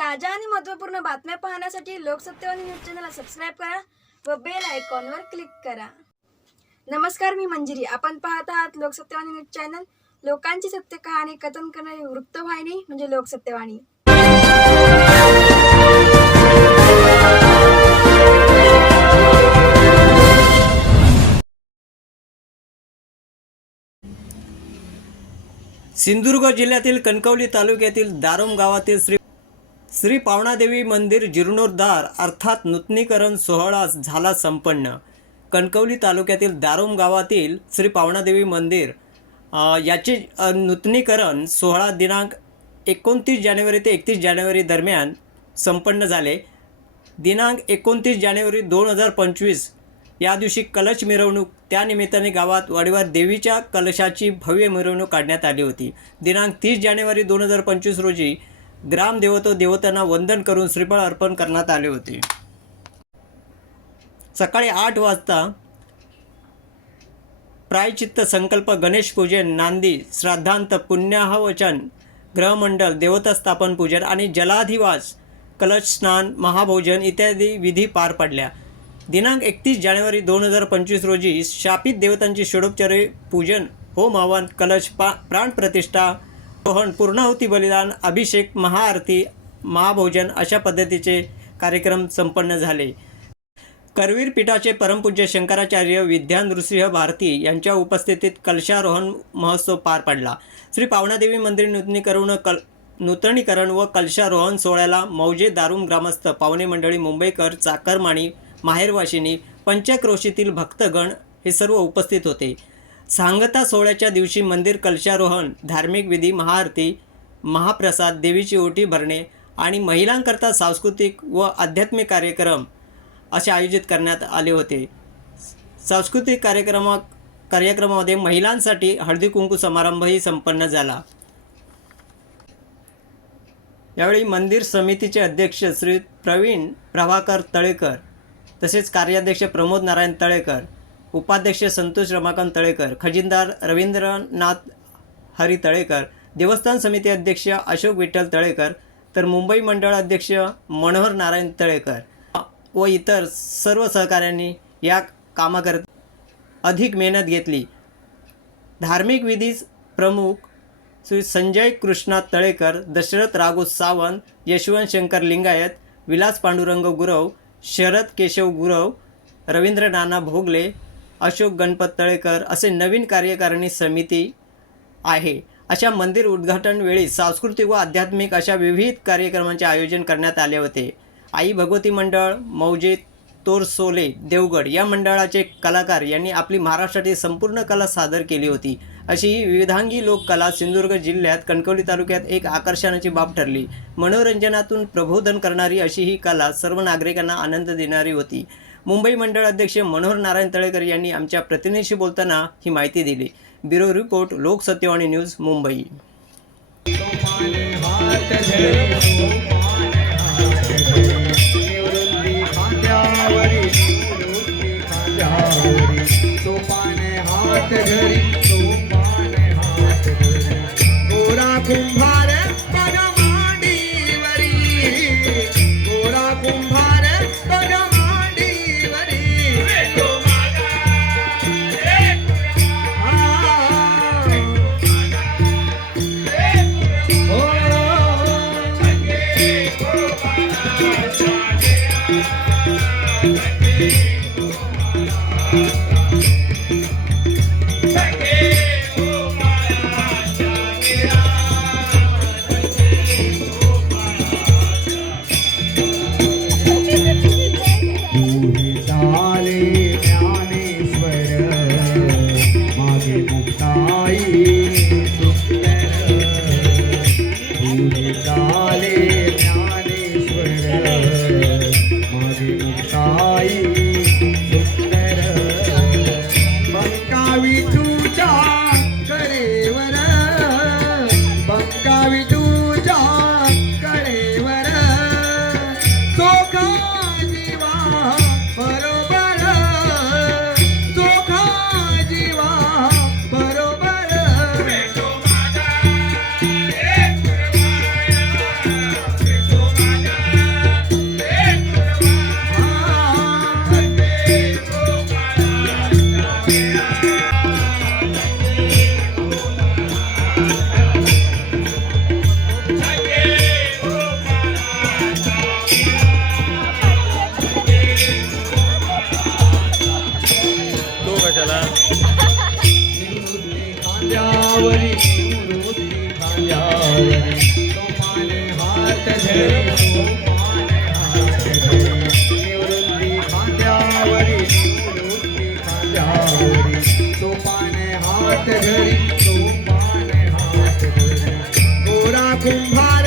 ताज्या आणि महत्त्वपूर्ण बातम्या पाहण्यासाठी लोकसत्यवाणी न्यूज चॅनलला सबस्क्राईब करा व बेल आयकॉनवर क्लिक करा. नमस्कार मी मंजिरी. आपण पाहत आहात लोकसत्यवाणी न्यूज चॅनल. लोकांची सत्य कहाणी कथन करणारी वृत्तवाहिनी म्हणजे लोकसत्यवाणी. सिंधुदुर्ग जिल्ह्यातील कणकवली तालुक्यातील दारोम गावातील श्री श्री पावणादेवी मंदिर जीर्णोद्धार अर्थात नूतनीकरण सोहळा झाला संपन्न. कणकवली तालुक्यातील दारोम गावातील श्री पावणादेवी मंदिर याचे नूतनीकरण सोहळा दिनांक एकोणतीस जानेवारी ते एकतीस जानेवारी दरम्यान संपन्न झाले. दिनांक एकोणतीस जानेवारी दोन हजार पंचवीस या दिवशी कलश मिरवणूक त्यानिमित्ताने गावात वाडीवार देवीच्या कलशाची भव्य मिरवणूक काढण्यात आली होती. दिनांक तीस जानेवारी दोन हजार पंचवीस रोजी ग्रामदेवतो देवतांना वंदन करून श्रीफळ अर्पण करण्यात आले होते. सकाळी आठ वाजता प्रायचित्त संकल्प गणेश पूजन नांदी श्राद्धांत पुण्याहवचन ग्रहमंडल देवता स्थापन पूजन आणि जलाधिवास कलश स्नान महाभोजन इत्यादी विधी पार पडल्या. दिनांक एकतीस जानेवारी दोन हजार पंचवीस रोजी शापित देवतांची षोडोपचारे पूजन होम हवन कलश पा प्राणप्रतिष्ठा रोहन पूर्णाहुती बलिदान अभिषेक महाआरती महाभोजन अशा पद्धतीचे कार्यक्रम संपन्न झाले. करवीर पीठाचे परमपूज्य शंकराचार्य विद्यानृसिंह भारती यांच्या उपस्थितीत कलशारोहण महोत्सव पार पडला. श्री पावणादेवी मंदिर नूतनीकरण कल नूतनीकरण व कलशारोहण सोहळ्याला मौजे दारुम ग्रामस्थ पावणे मंडळी मुंबईकर चाकरमाणी माहेरवाशिनी पंचक्रोशीतील भक्तगण हे सर्व उपस्थित होते. सांगता सोहळ्याच्या दिवशी मंदिर कलशारोहण धार्मिक विधी महाआरती महाप्रसाद देवीची ओटी भरणे आणि महिलांकरता सांस्कृतिक व आध्यात्मिक कार्यक्रम असे आयोजित करण्यात आले होते. सांस्कृतिक कार्यक्रमा कार्यक्रमामध्ये महिलांसाठी हळदी कुंकू समारंभही संपन्न झाला. यावेळी मंदिर समितीचे अध्यक्ष श्री प्रवीण प्रभाकर तळेकर तसेच कार्याध्यक्ष प्रमोद नारायण तळेकर उपाध्यक्ष संतोष रमाकांत तळेकर खजिनदार रवींद्रनाथ हरी तळेकर देवस्थान समिती अध्यक्ष अशोक विठ्ठल तळेकर तर मुंबई मंडळ अध्यक्ष मनोहर नारायण तळेकर व इतर सर्व सहकाऱ्यांनी या कामाकरता अधिक मेहनत घेतली. धार्मिक विधी प्रमुख श्री संजय कृष्णा तळेकर दशरथ राघू सावंत यशवंत शंकर लिंगायत विलास पांडुरंग गुरव शरद केशव गुरव रवींद्र नाना भोगले अशोक गणपत तळेकर असे नवीन कार्यकारिणी समिती आहे. अशा मंदिर उद्घाटन वेळी सांस्कृतिक व आध्यात्मिक अशा विविध कार्यक्रमांचे आयोजन करण्यात आले होते. आई भगवती मंडळ मौजे तोरसोले देवगड या मंडळाचे कलाकार यांनी आपली महाराष्ट्रातील संपूर्ण कला सादर केली होती. अशी ही विविधांगी लोककला सिंधुदुर्ग जिल्ह्यात कणकवली तालुक्यात एक आकर्षणाची बाब ठरली. मनोरंजनातून प्रबोधन करणारी अशी ही कला सर्व नागरिकांना आनंद देणारी होती. मुंबई मंडळ अध्यक्ष मनोहर नारायण तळेकर यांनी आमच्या प्रतिनिधीशी बोलताना ही माहिती दिली. Bureau report Loksatyavani news Mumbai. कुंभार சிம்ஹா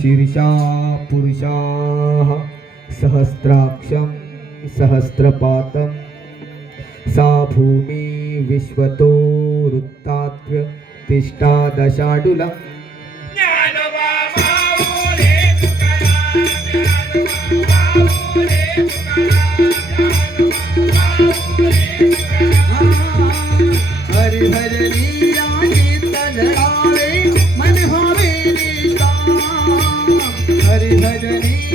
शीर्षा पुरुषाः सहस्राक्षं सहस्रपातं। सा भूमि विश्वतो वृत्तात्व्य तिष्ठादशाडुलम्। हरिभजनी 带着你。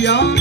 Hallelujah.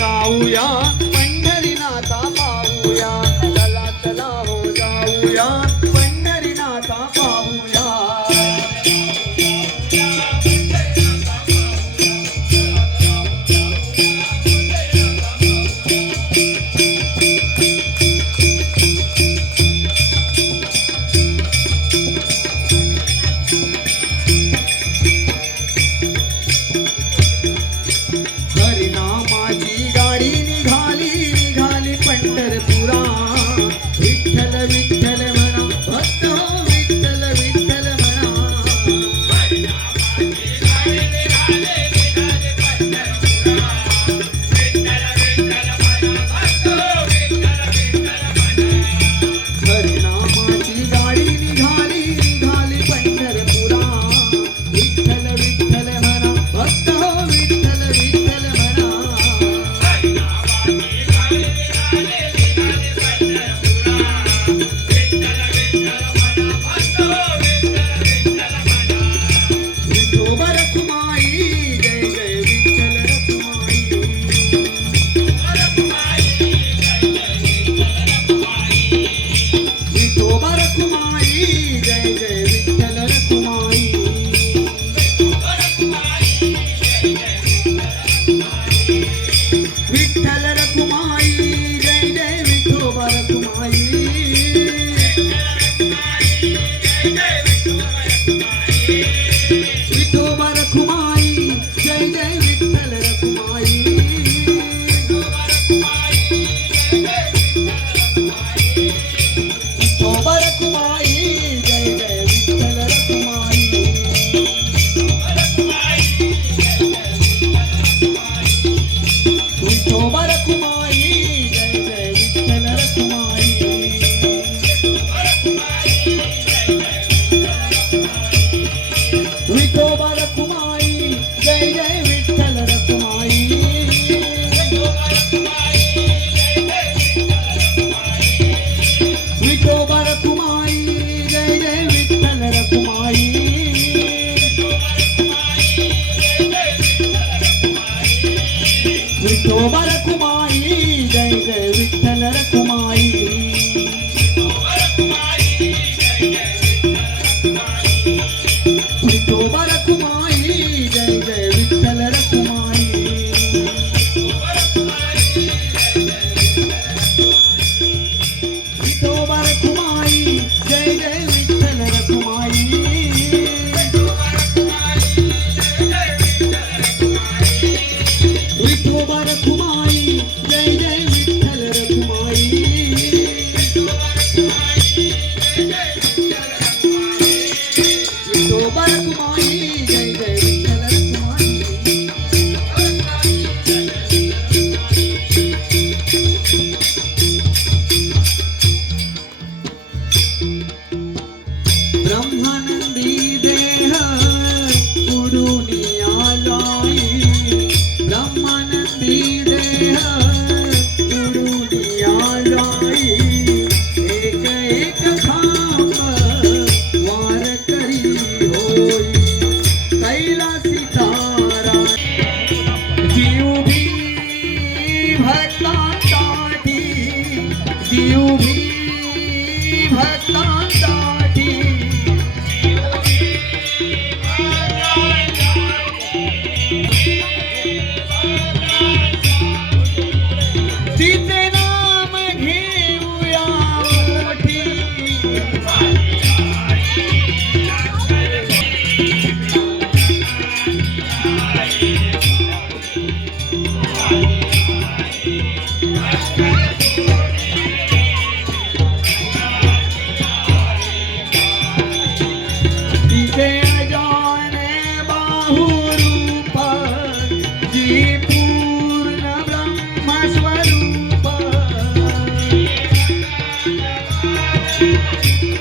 जाऊया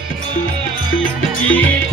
Thank you.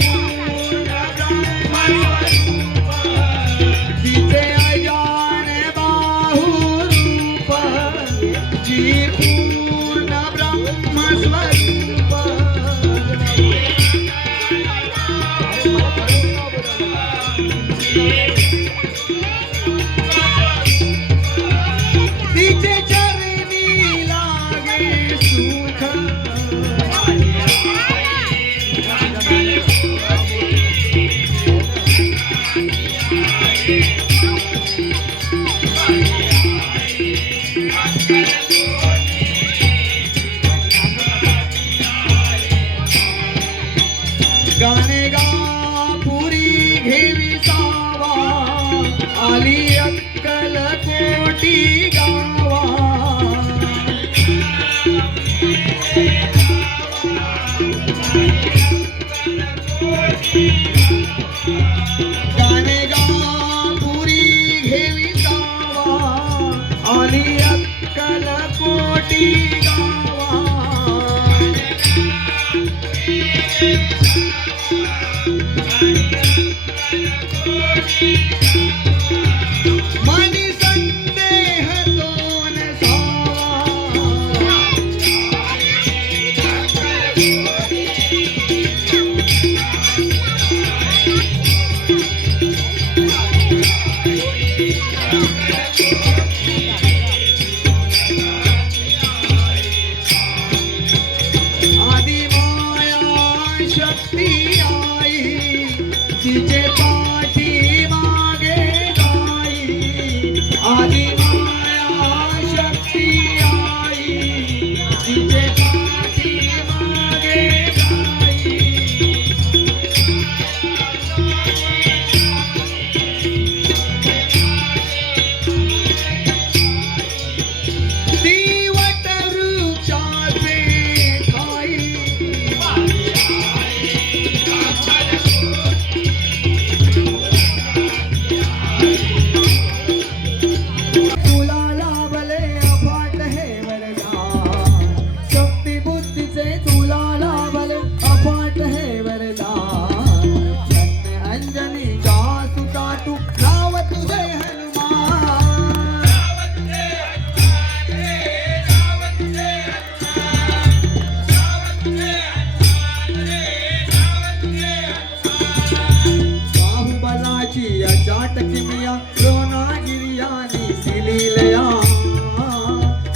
नाटकी मिया लोणागिरियानी सिलीलया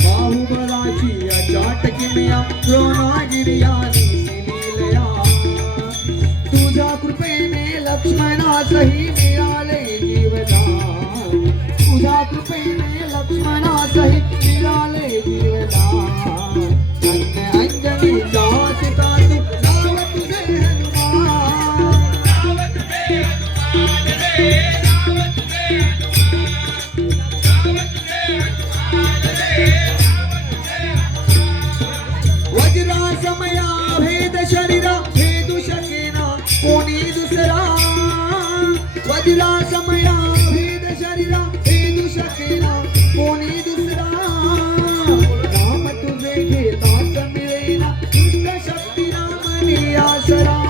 बाहुबलाची अचाटकी मिया लोणागिरियानी सिलीलया तुझ्या कृपेने लक्ष्मणासही Sarah.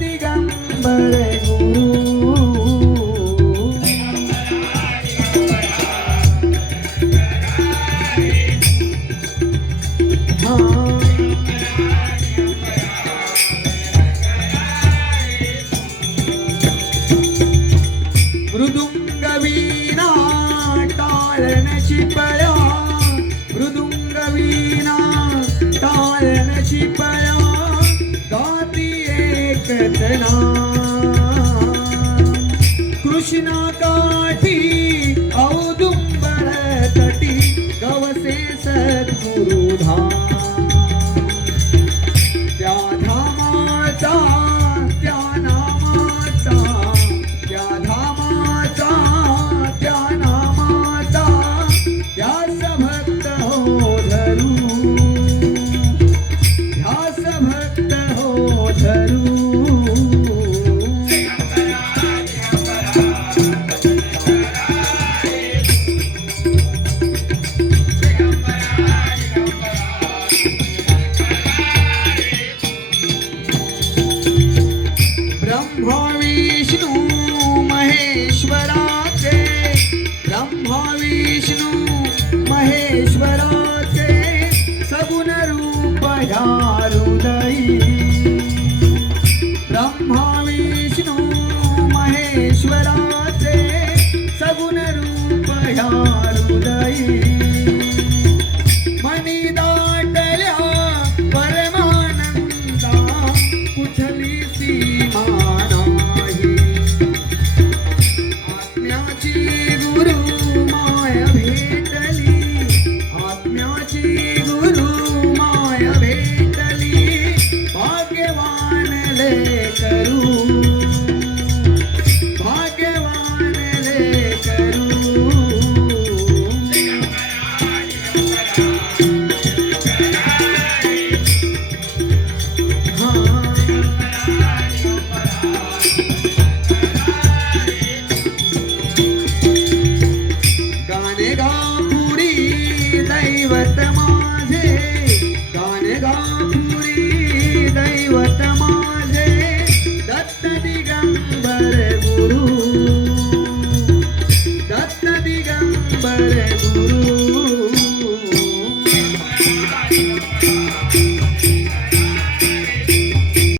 digambar guru.